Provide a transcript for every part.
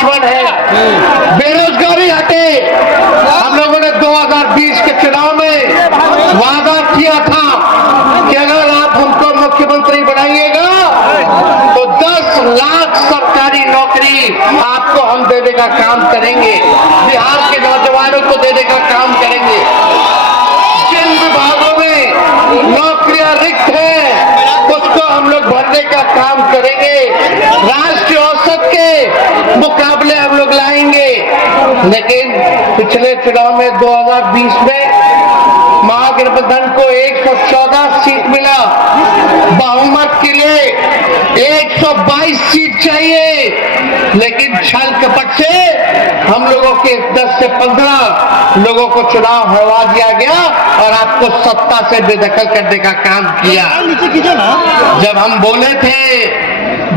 दुश्मन है। बेरोजगारी हटे। हम लोगों ने 2020 के चुनाव में वादा किया था कि अगर आप हमको मुख्यमंत्री बनाइएगा तो 10 लाख सरकारी नौकरी आपको हम देने का काम करेंगे, बिहार के नौजवानों को देने का काम करेंगे। जिन विभागों में नौकरियां रिक्त हैं उसको हम लोग भरने का काम करेंगे, राष्ट्रीय औसत के मुकाबले हम लोग लाएंगे। लेकिन पिछले चुनाव में 2020 में महागठबंधन को 114 सीट मिला, बहुमत के लिए 122 सीट चाहिए, लेकिन छल कपट से हम लोगों के 10 से 15 लोगों को चुनाव हरवा दिया गया और आपको सत्ता से बेदखल करने का काम किया। जब हम बोले थे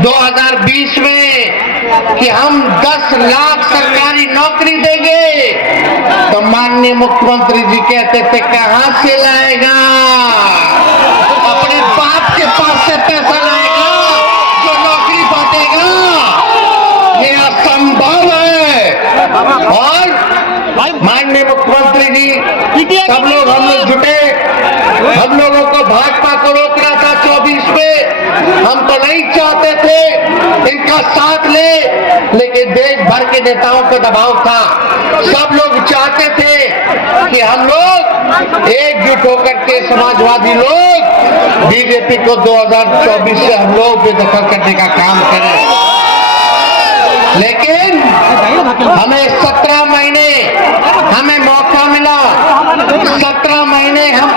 2020 में कि हम 10 लाख सरकारी नौकरी देंगे, तो माननीय मुख्यमंत्री जी कहते थे कहां से लाएगा, अपने बाप के पास से पैसा लाएगा जो नौकरी बांटेगा, ये असंभव है। और माननीय मुख्यमंत्री जी सब लोग हम लोग जुटे, हम लोगों को भाजपा को रोकना था 24 में, हम तो नहीं चाहते थे इनका साथ ले, लेकिन देश भर के नेताओं का दबाव था। सब लोग चाहते थे कि हम लोग एकजुट होकर के समाजवादी लोग बीजेपी को 2024 से हम लोग बेदखल करने का काम करें। लेकिन हमें 17 महीने हमें मौका मिला, 17 महीने हम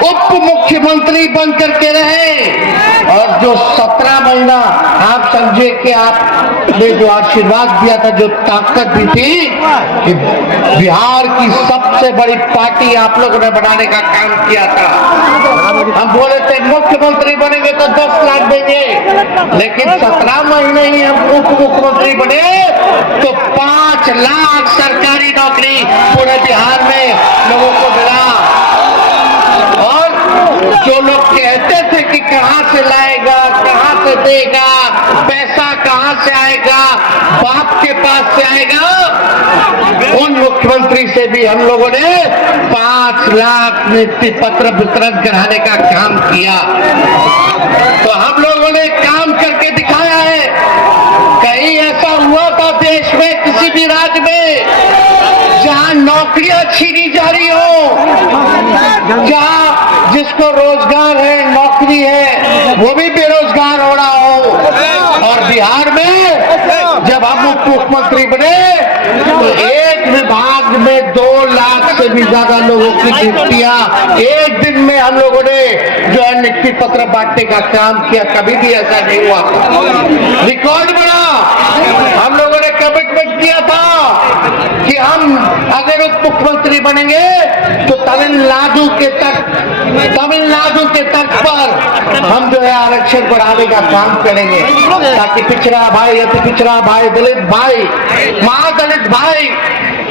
उप मुख्यमंत्री बन करके रहे, और जो 17 महीना आप समझे कि आपने जो आशीर्वाद दिया था, जो ताकत दी थी कि बिहार की सबसे बड़ी पार्टी आप लोगों ने बनाने का काम किया था। हम बोले थे मुख्यमंत्री बनेंगे तो 10 लाख देंगे, लेकिन 17 महीने ही हम उप मुख्यमंत्री बने तो 5 लाख सरकारी नौकरी पूरे बिहार में लोगों को मिला। और जो लोग कहते थे कि कहां से लाएगा, कहां से देगा, पैसा कहां से आएगा, बाप के पास से आएगा, उन मुख्यमंत्री से भी हम लोगों ने 5 लाख नियुक्ति पत्र वितरण कराने का काम किया। तो हम लोगों ने काम करके दिखाया है। कहीं ऐसा हुआ था देश में किसी भी राज्य में जहां नौकरियां छीनी जा रही हो, जहां जिसको रोजगार है, नौकरी है, वो भी बेरोजगार हो रहा हो। और बिहार में जब हम उप मुख्यमंत्री बने तो एक विभाग में 2 लाख से भी ज्यादा लोगों की नियुक्तियां एक दिन में हम लोगों ने जो है नियुक्ति पत्र बांटने का काम किया। कभी भी ऐसा नहीं हुआ, रिकॉर्ड बना। हम लोगों ने कमिटमेंट किया था कि हम अगर उप मुख्यमंत्री बनेंगे तो तमिलनाडु के तट पर हम जो है आरक्षण बढ़ाने का काम करेंगे, ताकि पिछड़ा भाई, अति पिछड़ा भाई, दलित भाई, महादलित भाई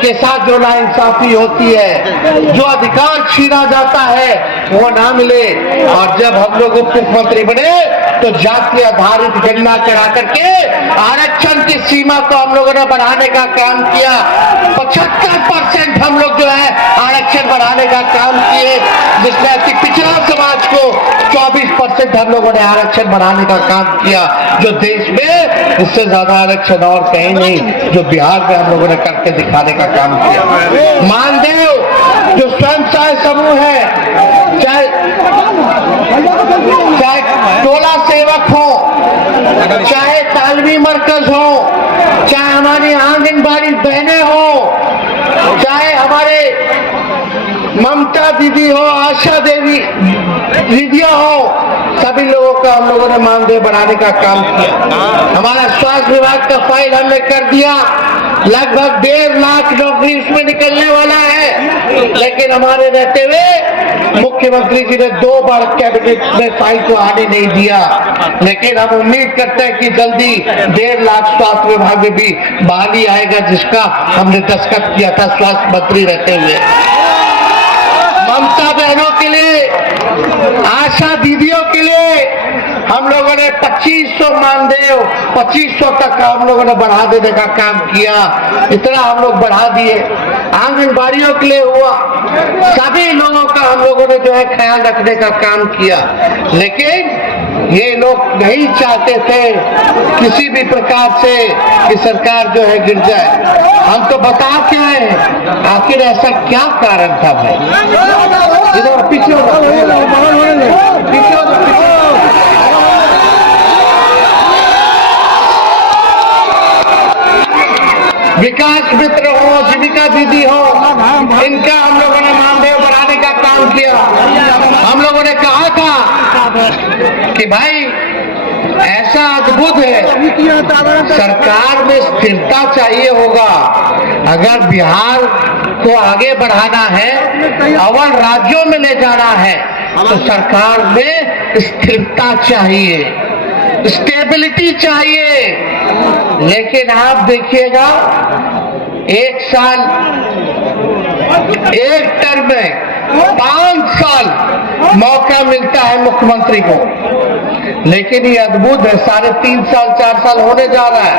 के साथ जो नाइंसाफी होती है, जो अधिकार छीना जाता है, वो ना मिले। और जब हम लोग उप मुख्यमंत्री बने तो जाति आधारित गणना करा करके आरक्षण की सीमा को हम लोगों ने बढ़ाने का काम किया। 75% हम लोग जो है आरक्षण बढ़ाने का काम किए, जिसमें अति पिछड़ा समाज को 24% हम लोगों ने आरक्षण बढ़ाने का काम किया, जो देश में इससे ज्यादा आरक्षण और कहीं नहीं, जो बिहार में हम लोगों ने करके दिखाने का काम किया। मानदेव जो स्वयं सहायता समूह है, चाहे टोला सेवक हो, चाहे तालमी मरकज हो, चाहे हमारी आंगनबाड़ी बहनें हो, चाहे हमारे ममता दीदी हो, आशा देवी दीदियां हो, सभी लोगों का हम लोगों ने मानदेय बढ़ाने का काम किया। हमारा स्वास्थ्य विभाग का फाइल हमने कर दिया, लगभग 1.5 लाख नौकरी उसमें निकलने वाला है, लेकिन हमारे रहते हुए मुख्यमंत्री जी ने 2 बार कैबिनेट में फाइल को आने नहीं दिया। लेकिन हम उम्मीद करते हैं कि जल्दी 1.5 लाख स्वास्थ्य विभाग में भी बहाली आएगा, जिसका हमने दस्तखत किया था स्वास्थ्य मंत्री रहते हुए। ममता बहनों के लिए, आशा दीदियों के लिए हम लोगों ने 2500 मानदेय 2500 तक हम लोगों ने बढ़ा देने का काम किया। इतना हम लोग बढ़ा दिए। आंगनबाड़ियों के लिए हुआ, सभी लोगों का हम लोगों ने जो है ख्याल रखने का काम किया। लेकिन ये लोग नहीं चाहते थे किसी भी प्रकार से कि सरकार जो है गिर जाए। हम तो बता के आए आखिर ऐसा क्या कारण था भाई। इधर पीछे विकास मित्र हो, जीविका दीदी हो, इनका हम लोगों ने मानदेय बढ़ाने का काम किया। हम लोगों ने कहा था कि भाई ऐसा अद्भुत है, सरकार में स्थिरता चाहिए होगा। अगर बिहार को आगे बढ़ाना है, अव्वल राज्यों में ले जाना है, तो सरकार में स्थिरता चाहिए, स्टेबिलिटी चाहिए। लेकिन आप देखिएगा, एक साल, एक टर्म में 5 साल मौका मिलता है मुख्यमंत्री को। लेकिन ये अद्भुत है, 3.5 साल 4 साल होने जा रहा है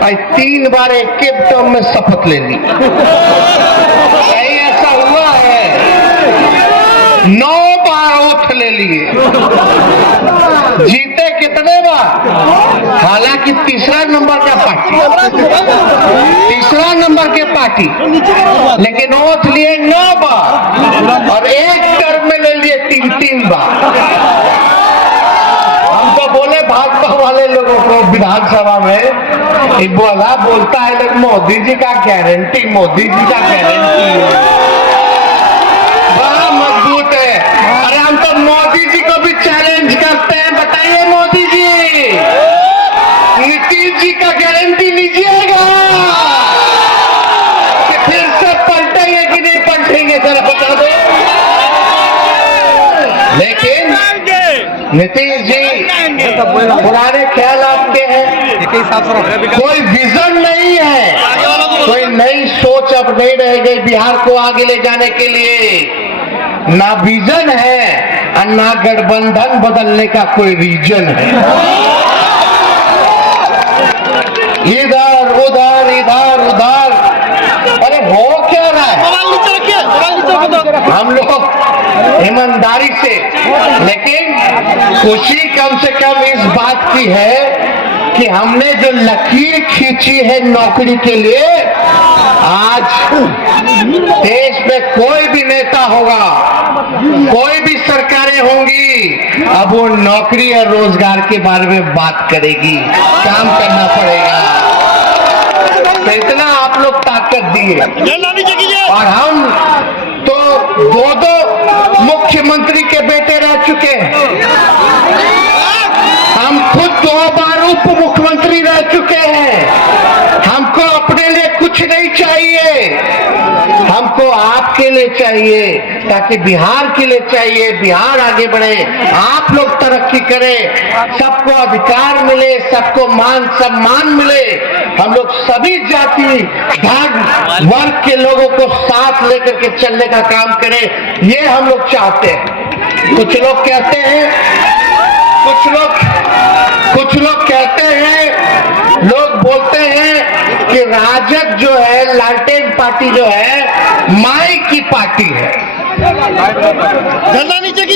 और 3 बार एक के टर्म में शपथ ले ली। कहीं ऐसा हुआ है? 9 बार ओथ ले लिए। जीते कितने बार? हालांकि तीसरा नंबर का पार्टी, तीसरा नंबर के पार्टी, लेकिन ओथ लिए 9 बार और एक टर्म में ले लिए 3 बार। हम तो बोले भाजपा वाले लोगों को विधानसभा में बोलता है लोग मोदी जी का गारंटी, मोदी जी का गारंटी बड़ा मजबूत है। अरे हम तो मोदी जी को भी चैलेंज करते हैं, बताइए मोदी जी, नीतीश जी का गारंटी लीजिएगा कि फिर से पलटेंगे कि नहीं पलटेंगे, जरा बता दो। लेकिन नीतीश जी पुराने ख्याल आपके हैं, कोई विजन नहीं है, कोई नई सोच अब नहीं रह गई बिहार को आगे ले जाने के लिए। ना विजन है और ना गठबंधन बदलने का कोई रीजन है। इधर उधर इधर उधर, अरे हो क्या रहा है? हम लोग ईमानदारी से, लेकिन खुशी कम से कम इस बात की है कि हमने जो लकीर खींची है नौकरी के लिए, आज देश में कोई भी नेता होगा, कोई भी सरकारें होंगी, अब वो नौकरी और रोजगार के बारे में बात करेगी, काम करना पड़ेगा। तो इतना आप लोग ताकत दिए और हम तो 2 मुख्यमंत्री के बेटे रह चुके हैं। हम खुद 2 बार उप मुख्यमंत्री रह चुके हैं। हमको अपने लिए कुछ नहीं चाहिए, हमको आपके लिए चाहिए, ताकि बिहार के लिए चाहिए, बिहार आगे बढ़े, आप लोग तरक्की करें, सबको अधिकार मिले, सबको मान सम्मान मिले, हम लोग सभी जाति धर्म वर्ग के लोगों को साथ लेकर के चलने का काम करें, ये हम लोग चाहते हैं। कुछ लोग कहते हैं, कुछ लोग कहते हैं, लोग बोलते हैं कि राजद जो है, लालटेन पार्टी जो है, माई की पार्टी है।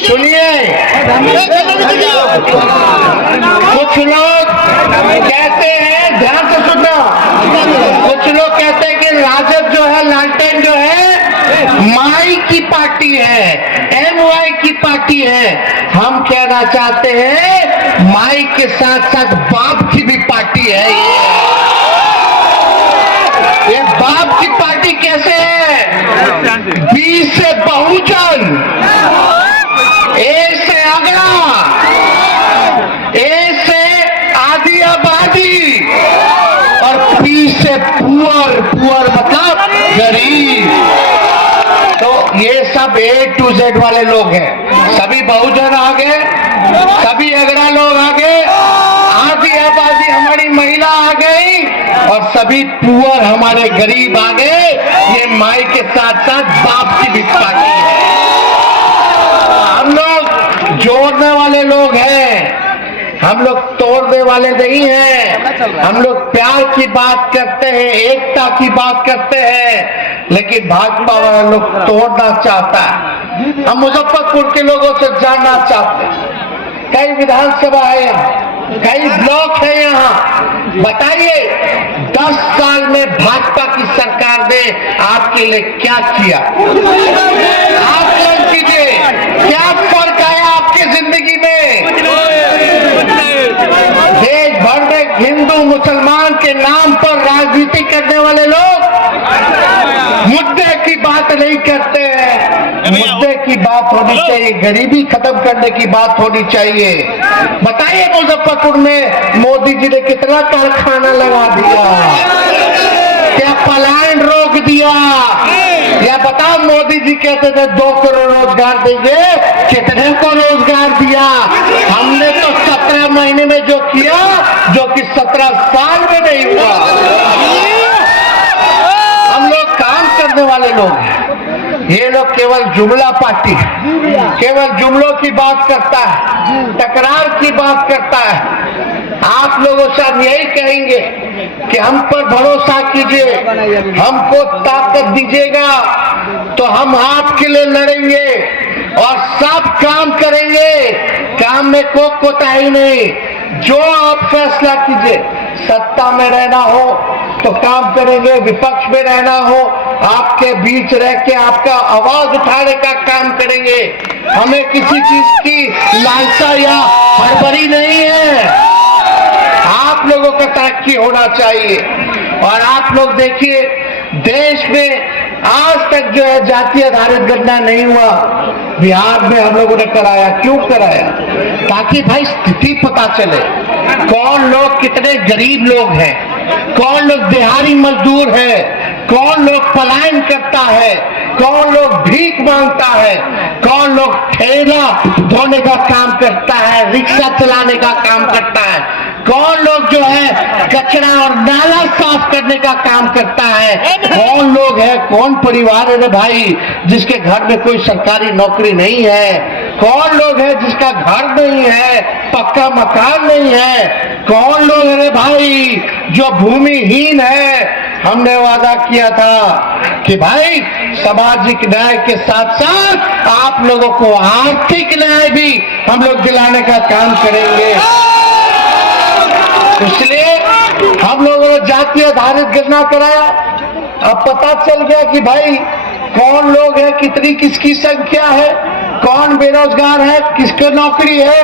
सुनिए, कुछ लोग कहते हैं, ध्यान से सुनना, कुछ लोग कहते हैं कि राजद जो है, लालटेन जो है, माई की पार्टी है, MY की पार्टी है। हम कहना चाहते हैं माई के साथ साथ बाप की भी पार्टी है। ये बाप की पार्टी कैसे है? B से बहुजन, A से अगड़ा, A से आधी आबादी और P से पुअर मतलब गरीब। तो ये सब A to Z वाले लोग हैं। सभी बहुजन आ गए, सभी अगड़ा लोग आ गए, आधी आबादी हमारी महिला आ गई और सभी पुअर हमारे गरीब आ गए। ये माई के साथ साथ बाप की भी पार्टी है। हम लोग जोड़ने वाले लोग हैं, हम लोग तोड़ने वाले नहीं हैं। हम लोग प्यार की बात करते हैं, एकता की बात करते हैं, लेकिन भाजपा वाला लोग तोड़ना चाहता है। हम मुजफ्फरपुर के लोगों से जानना चाहते हैं, कई विधानसभा है यहाँ, कई ब्लॉक है यहाँ, बताइए 10 साल में भाजपा की सरकार ने आपके लिए क्या किया? आकलन कीजिए, क्या फर्क आया आपकी जिंदगी में? देश भर में हिंदू मुसलमान के नाम पर राजनीति करने वाले लोग मुद्दे की बात नहीं करते हैं। मुद्दे की बात होनी चाहिए, गरीबी खत्म करने की बात होनी चाहिए। बताइए मुजफ्फरपुर में मोदी जी ने कितना कारखाना लगा दिया, क्या पलायन रोक दिया? या बताओ, मोदी जी कहते थे 2 करोड़ रोजगार देंगे, कितने को रोजगार दिया? हमने तो 17 महीने में जो किया, जो कि 17 साल में नहीं हुआ। हम लोग काम करने वाले लोग हैं, ये लोग केवल जुमला पार्टी है, केवल जुमलों की बात करता है, तकरार की बात करता है। आप लोगों से हम यही कहेंगे कि हम पर भरोसा कीजिए, हमको ताकत दीजिएगा तो हम आपके लिए लड़ेंगे और सब काम करेंगे। काम में कोई कोताही नहीं, जो आप फैसला कीजिए। सत्ता में रहना हो तो काम करेंगे, विपक्ष में रहना हो आपके बीच रह के आपका आवाज उठाने का काम करेंगे। हमें किसी चीज की लालसा या हड़बड़ी नहीं है। आप लोगों का तरक्की होना चाहिए। और आप लोग देखिए, देश में आज तक जो है जाति आधारित गणना नहीं हुआ, बिहार में हम लोगों ने कराया। क्यों कराया? ताकि भाई स्थिति पता चले, कौन लोग कितने गरीब लोग हैं, कौन लोग दिहाड़ी मजदूर है, कौन लोग पलायन करता है, कौन लोग भीख मांगता है, कौन लोग ठेला धोने का काम करता है, रिक्शा चलाने का काम करता है, कौन लोग जो है कचरा और नाला साफ करने का काम करता है, कौन लोग है, कौन परिवार है रे भाई जिसके घर में कोई सरकारी नौकरी नहीं है, कौन लोग है जिसका घर नहीं है, पक्का मकान नहीं है, कौन लोग है रे भाई जो भूमिहीन है। हमने वादा किया था कि भाई सामाजिक न्याय के साथ साथ आप लोगों को आर्थिक न्याय भी हम लोग दिलाने का काम करेंगे। इसलिए हम लोगों ने जाति आधारित गणना कराया। अब पता चल गया कि भाई कौन लोग है, कितनी किसकी संख्या है, कौन बेरोजगार है, किसको नौकरी है,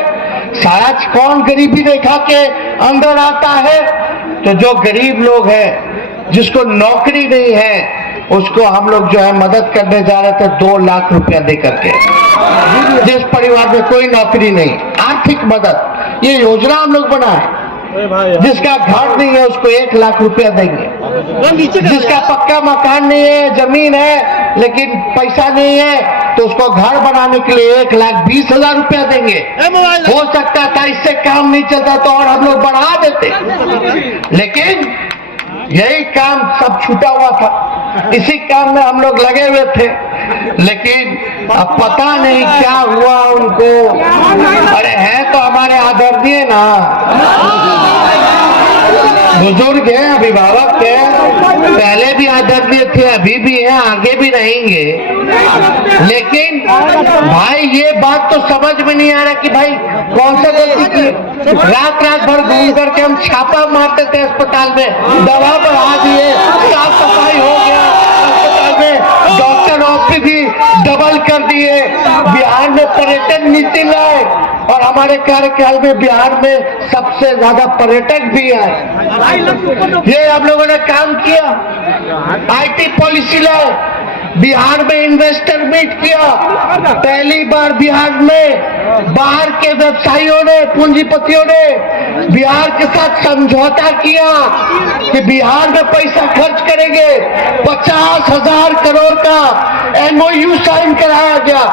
शायद कौन गरीबी रेखा के अंदर आता है। तो जो गरीब लोग हैं, जिसको नौकरी नहीं है, उसको हम लोग जो है मदद करने जा रहे थे 2 लाख रुपया दे करके। जिस परिवार में कोई नौकरी नहीं, आर्थिक मदद, ये योजना हम लोग बनाए। जिसका घर नहीं है उसको 1 लाख रुपया देंगे। जिसका पक्का मकान नहीं है, जमीन है लेकिन पैसा नहीं है, तो उसको घर बनाने के लिए 1,20,000 रुपया देंगे। हो सकता था इससे काम नहीं चलता तो और हम लोग बढ़ा देते, लेकिन यही काम सब छूटा हुआ था, इसी काम में हम लोग लगे हुए थे। लेकिन अब पता नहीं क्या हुआ उनको। अरे है तो हमारे आदरणीय ना, बुजुर्ग हैं, अभिभावक हैं, पहले भी आदरणीय थे, अभी भी हैं, आगे भी रहेंगे। लेकिन भाई ये बात तो समझ में नहीं आ रहा कि भाई कौन सा गलती की। रात भर घूम करके हम छापा मारते थे अस्पताल में, दवा बढ़ा दिए, साफ सफाई हो गया अस्पताल में, डॉक्टर ऑफिस भी डबल कर दिए, बिहार में पर्यटन नीति लाए और हमारे कार्यकाल में बिहार में सबसे ज्यादा पर्यटक भी है। ये हम लोगों ने काम किया। आईटी पॉलिसी लाए, बिहार में इन्वेस्टर मीट किया। पहली बार बिहार में बाहर के व्यवसायियों ने, पूंजीपतियों ने बिहार के साथ समझौता किया कि बिहार में पैसा खर्च करेंगे। 50,000 करोड़ का MOU साइन कराया गया।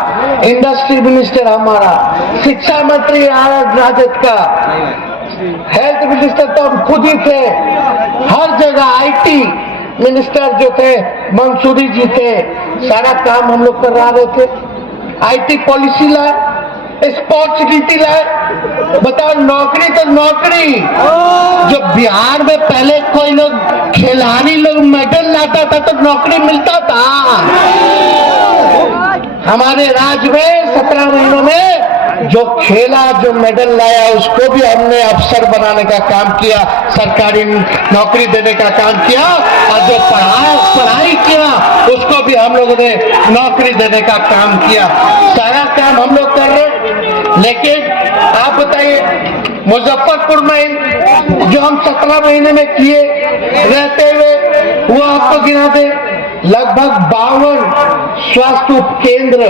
इंडस्ट्री मिनिस्टर हमारा, शिक्षा मंत्री राजद का, हेल्थ मिनिस्टर तो हम खुद ही थे। हर जगह आईटी मिनिस्टर जो थे मंसूरी जी थे, सारा काम हम लोग करवा रहे थे। आईटी पॉलिसी लाए, स्पोर्ट्स नीति लाए। बताओ, नौकरी तो नौकरी। जो बिहार में पहले कोई लोग खिलाड़ी लोग मेडल लाता था तो नौकरी मिलता था। हमारे राज्य में 17 महीनों में जो खेला, जो मेडल लाया, उसको भी हमने अफसर बनाने का काम किया, सरकारी नौकरी देने का काम किया, और जो पढ़ाई किया उसको भी हम लोगों ने नौकरी देने का काम किया। सारा काम हम लोग कर रहे। लेकिन आप बताइए, मुजफ्फरपुर में जो हम 17 महीने में किए रहते हुए, वो आपको गिना दे। लगभग 52 स्वास्थ्य उपकेंद्र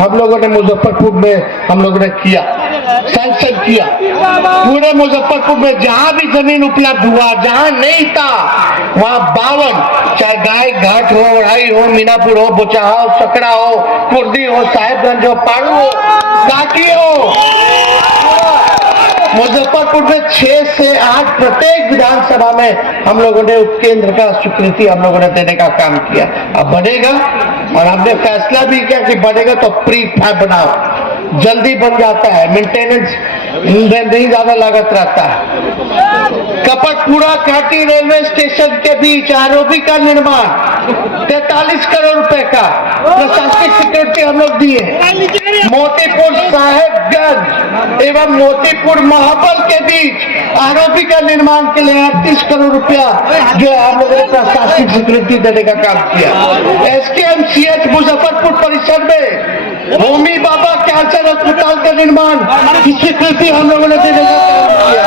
हम लोगों ने मुजफ्फरपुर में हम लोगों ने किया, सैंक्शन किया। पूरे मुजफ्फरपुर में जहां भी जमीन उपलब्ध हुआ, जहां नहीं था वहां 52, चाहे गाय घाट हो, ओढ़ाई हो, मीनापुर हो, बोचाहा हो, सकड़ा हो, कुर्दी हो, साहेबगंज हो, पारू हो, काकी हो, मुजफ्फरपुर में 6 से 8 प्रत्येक विधानसभा में हम लोगों ने उपकेंद्र का स्वीकृति हम लोगों ने देने का काम किया। अब बनेगा, और हमने फैसला भी किया कि बनेगा तो प्री फैब बनाओ, जल्दी बन जाता है, मेंटेनेंस नहीं ज्यादा लागत रहता है। कपटपुरा काटी रेलवे स्टेशन के बीच आरओबी का निर्माण 43 करोड़ रुपए का प्रशासनिक सिक्योरिटी हम लोग दिए। मोतीपुर साहेबगंज एवं मोतीपुर महाबल के बीच आरओबी का निर्माण के लिए 38 करोड़ रुपया जो है हम लोगों ने प्रशासनिक सिक्योरिटी देने का काम किया। एसकेएमसीएच मुजफ्फरपुर परिसर में होमी बाबा कैंसर अस्पताल का निर्माण की स्वीकृति हम लोगों ने देने का काम किया।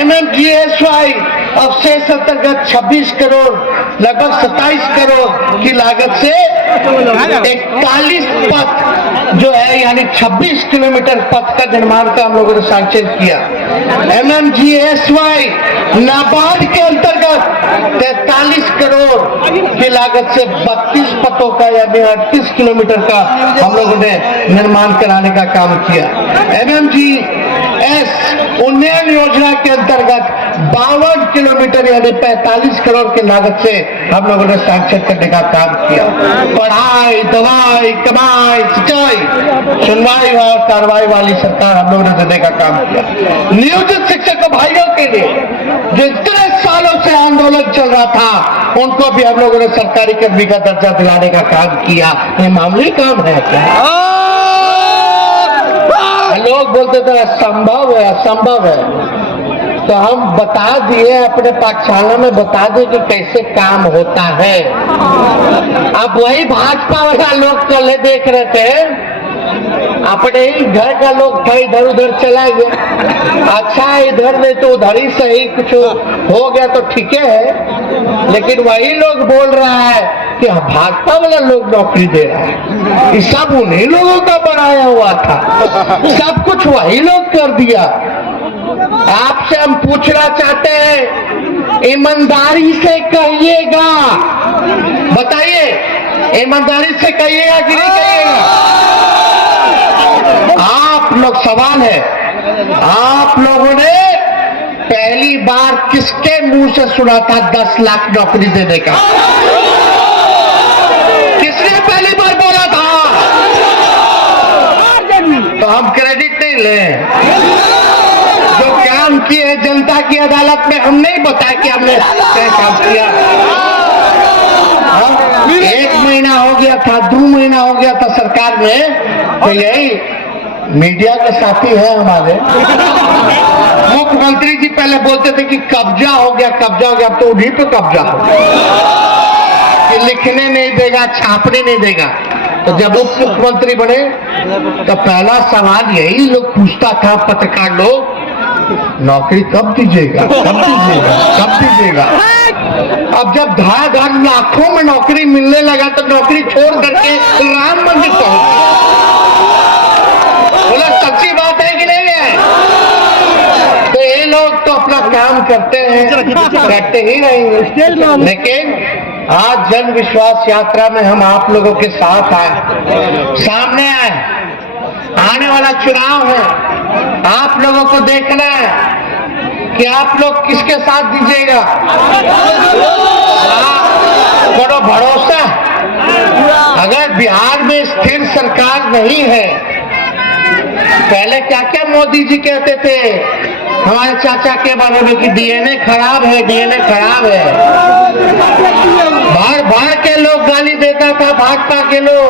MMGSY अवशेष अंतर्गत 26 करोड़, लगभग 27 करोड़ की लागत से 41 पथ जो है, यानी 26 किलोमीटर पथ का निर्माण का हम लोगों ने सैंक्शन किया। MMGSY नाबार्ड के अंतर्गत 43 करोड़ की लागत से 32 पथों का, यानी 38 किलोमीटर का हम लोगों ने निर्माण कराने का काम किया। MMGS उन्नयन योजना के अंतर्गत 52 किलोमीटर यानी 45 करोड़ की लागत से हम लोगों ने सैंक्शन करने का काम किया। पढ़ाई, दवाई, कमाई, सिंचाई, सुनवाई और कार्रवाई वाली सरकार हम लोगों ने देने का काम किया। नियोजित शिक्षक भाइयों के लिए जो इतने सालों से आंदोलन चल रहा था, उनको भी हम लोगों ने सरकारी कर्मी का दर्जा दिलाने का काम किया। ये मामूली काम है क्या? लोग बोलते थे असंभव है, असंभव है, तो हम बता दिए, अपने पाठशाला में बता दिए कि कैसे काम होता है। अब वही भाजपा वाला लोग कल देख रहे थे, अपने ही घर का लोग था, इधर उधर चला गया। अच्छा, इधर नहीं तो उधर ही सही, कुछ हो गया तो ठीक है। लेकिन वही लोग बोल रहा है कि भाजपा वाला लोग नौकरी दे रहा है, ये सब उन्हीं लोगों का बनाया हुआ था, सब कुछ वही लोग कर दिया। आपसे हम पूछना चाहते हैं, ईमानदारी से कहिएगा, बताइए, ईमानदारी से कहिएगा कि नहीं कहिएगा? आप लोग, सवाल है, आप लोगों ने पहली बार किसके मुंह से सुना था 10 लाख नौकरी देने का? किसने पहली बार बोला था? तो हम क्रेडिट नहीं लें। जो काम किए जनता की अदालत में, हम नहीं बताया कि हमने क्या काम किया। 1 महीना हो गया था, 2 महीना हो गया था सरकार में, तो यही मीडिया के साथी है हमारे। मुख्यमंत्री जी पहले बोलते थे कि कब्जा हो गया, कब्जा हो गया, अब तो उन्हीं पे कब्जा हो गया कि लिखने नहीं देगा, छापने नहीं देगा। तो जब उप मुख्यमंत्री बने तो पहला सवाल यही लोग पूछता था, पत्रकार लोग, नौकरी कब दीजिएगा, कब दीजिएगा, कब दीजिएगा? अब जब धार लाखों में नौकरी मिलने लगा तो नौकरी छोड़ करके राम मंदिर पहुंच गए। बोला सच्ची बात है कि नहीं है? तो ये लोग तो अपना काम करते हैं, करते ही रहेंगे। लेकिन आज जन विश्वास यात्रा में हम आप लोगों के साथ आए, सामने आए, आने वाला चुनाव है, आप लोगों को देखना है कि आप लोग किसके साथ दीजिएगा। बड़ो भरोसा, अगर बिहार में स्थिर सरकार नहीं है पहले क्या क्या मोदी जी कहते थे हमारे चाचा के बारे में कि डीएनए खराब है, डीएनए खराब है। बाहर बाहर के लोग गाली देता था भाजपा के लोग।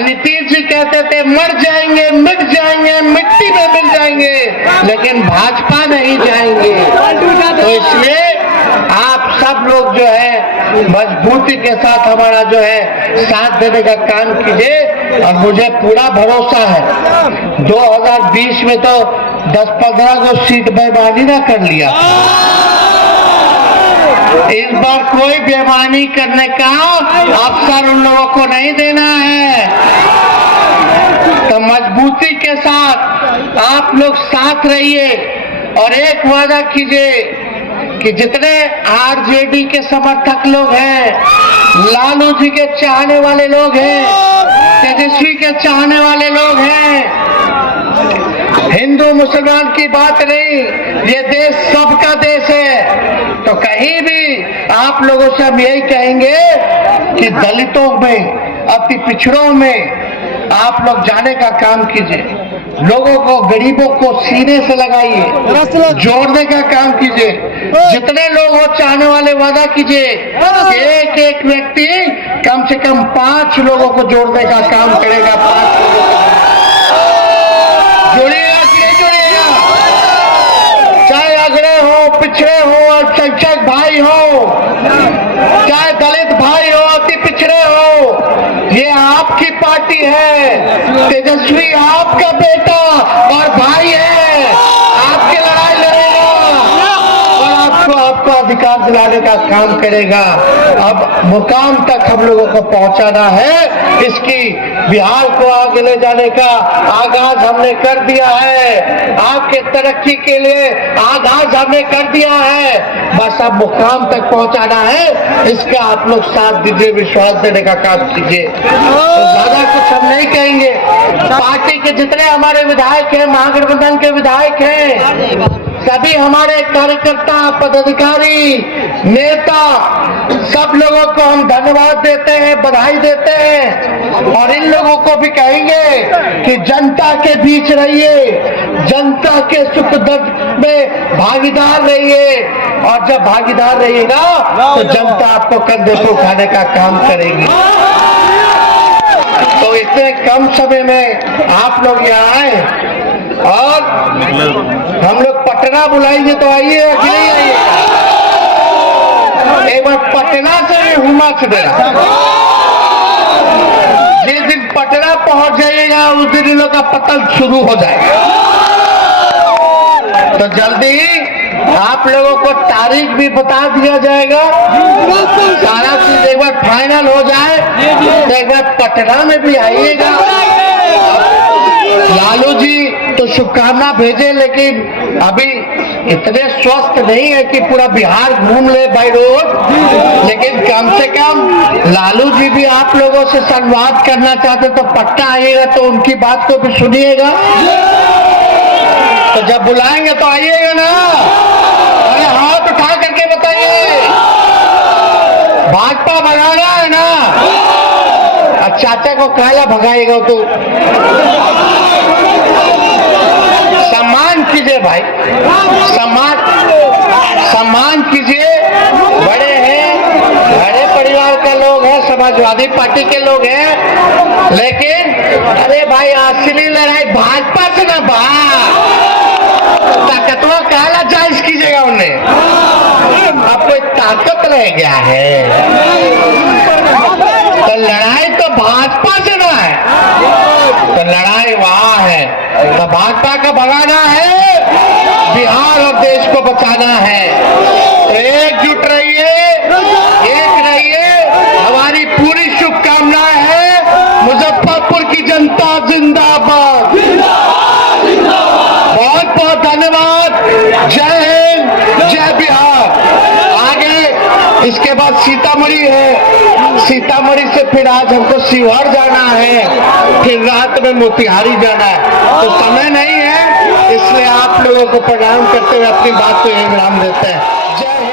नीतीश जी कहते थे मर जाएंगे, मिट जाएंगे, मिट्टी में मिल जाएंगे, लेकिन भाजपा नहीं जाएंगे। तो इसलिए आप सब लोग जो है मजबूती के साथ हमारा जो है साथ देने का काम कीजिए। और मुझे पूरा भरोसा है 2020 में तो 10-15 को सीट बेईमानी ना कर लिया। इस बार कोई बेईमानी करने का अवसर उन लोगों को नहीं देना है। तो मजबूती के साथ आप लोग साथ रहिए और एक वादा कीजिए कि जितने आरजेडी के समर्थक लोग हैं, लालू जी के चाहने वाले लोग हैं, तेजस्वी के चाहने वाले लोग हैं, हिंदू मुसलमान की बात नहीं, ये देश सबका देश है। तो कहीं भी आप लोगों से हम यही कहेंगे कि दलितों में, अति पिछड़ों में आप लोग जाने का काम कीजिए। लोगों को, गरीबों को सीने से लगाइए, जोड़ने का काम कीजिए। जितने लोग हो चाहने वाले वादा कीजिए कि एक एक व्यक्ति कम से कम 5 लोगों को जोड़ने का काम करेगा। 5 जोड़िएगा कि नहीं जोड़िएगा? चाहे अगड़े हो, पिछड़े हो, अल्पसंख्यक भाई हो, चाहे दलित भाई हो, अति पिछड़े हो, ये आपकी पार्टी है। तेजस्वी आपका बेटा और भाई है, आपकी लड़ाई लड़ेगा और आपको अधिकार दिलाने का काम करेगा। अब मुकाम तक हम लोगों को पहुंचाना है। इसकी बिहार को आगे ले जाने का आगाज हमने कर दिया है। आपके तरक्की के लिए आगाज हमने कर दिया है। बस अब मुकाम तक पहुंचाना है। इसका आप लोग साथ दीजिए, विश्वास देने का काम कीजिए। तो ज्यादा कुछ हम नहीं कहेंगे। पार्टी के जितने हमारे विधायक हैं, महागठबंधन के विधायक हैं, सभी हमारे कार्यकर्ता, पदाधिकारी, नेता, सब लोगों को हम धन्यवाद देते हैं, बधाई देते हैं। और इन लोगों को भी कहेंगे कि जनता के बीच रहिए, जनता के सुख दुख में भागीदार रहिए। और जब भागीदार रहिएगा तो जनता आपको कंधे पे उठाने का काम करेगी। तो इतने कम समय में आप लोग यहाँ आए और हम लोग पटना बुलाएंगे तो आइए कि नहीं आइए? एक बार पटना से भी हुमाच देना। जिस दिन पटना पहुंच जाइएगा उस दिन इन लोग का पतन शुरू हो जाएगा। तो जल्दी आप लोगों को तारीख भी बता दिया जाएगा। सारा चीज एक बार फाइनल हो जाए तो एक बार पटना में भी आइएगा। लालू जी तो शुभकामना भेजे, लेकिन अभी इतने स्वस्थ नहीं है कि पूरा बिहार घूम ले बाई रोड। लेकिन कम से कम लालू जी भी आप लोगों से संवाद करना चाहते तो पटना आइएगा तो उनकी बात को भी सुनिएगा। तो जब बुलाएंगे तो आइएगा ना। अरे हाथ उठा करके बताइए, भाजपा भगाना है ना? चाचा को काला भगाएगा तो सम्मान कीजिए भाई, सम्मान कीजिए। बड़े हैं, बड़े परिवार का लोग है, समाजवादी पार्टी के लोग हैं, लेकिन अरे भाई असली लड़ाई भाजपा से ना ताकतवा काला जायज कीजिएगा उन्हें। अब कोई ताकत रह गया है तो लड़ाई तो भाजपा से ना है, तो लड़ाई वहां है। तो भाजपा का भगाना है, बिहार और देश को बचाना है। तो एकजुट रहिए, एक रहिए। हमारी पूरी शुभकामनाएं हैं। मुजफ्फरपुर की जनता जिंदाबाद। बहुत बहुत धन्यवाद। जय हिंद, जय बिहार। आगे इसके बाद सीतामढ़ी है, सीतामढ़ी से फिर आज हमको शिवहर जाना है, फिर रात में मोतिहारी जाना है। तो समय नहीं है, इसलिए आप लोगों को प्रणाम करते हुए अपनी बात को विराम देते हैं। जय हिंद।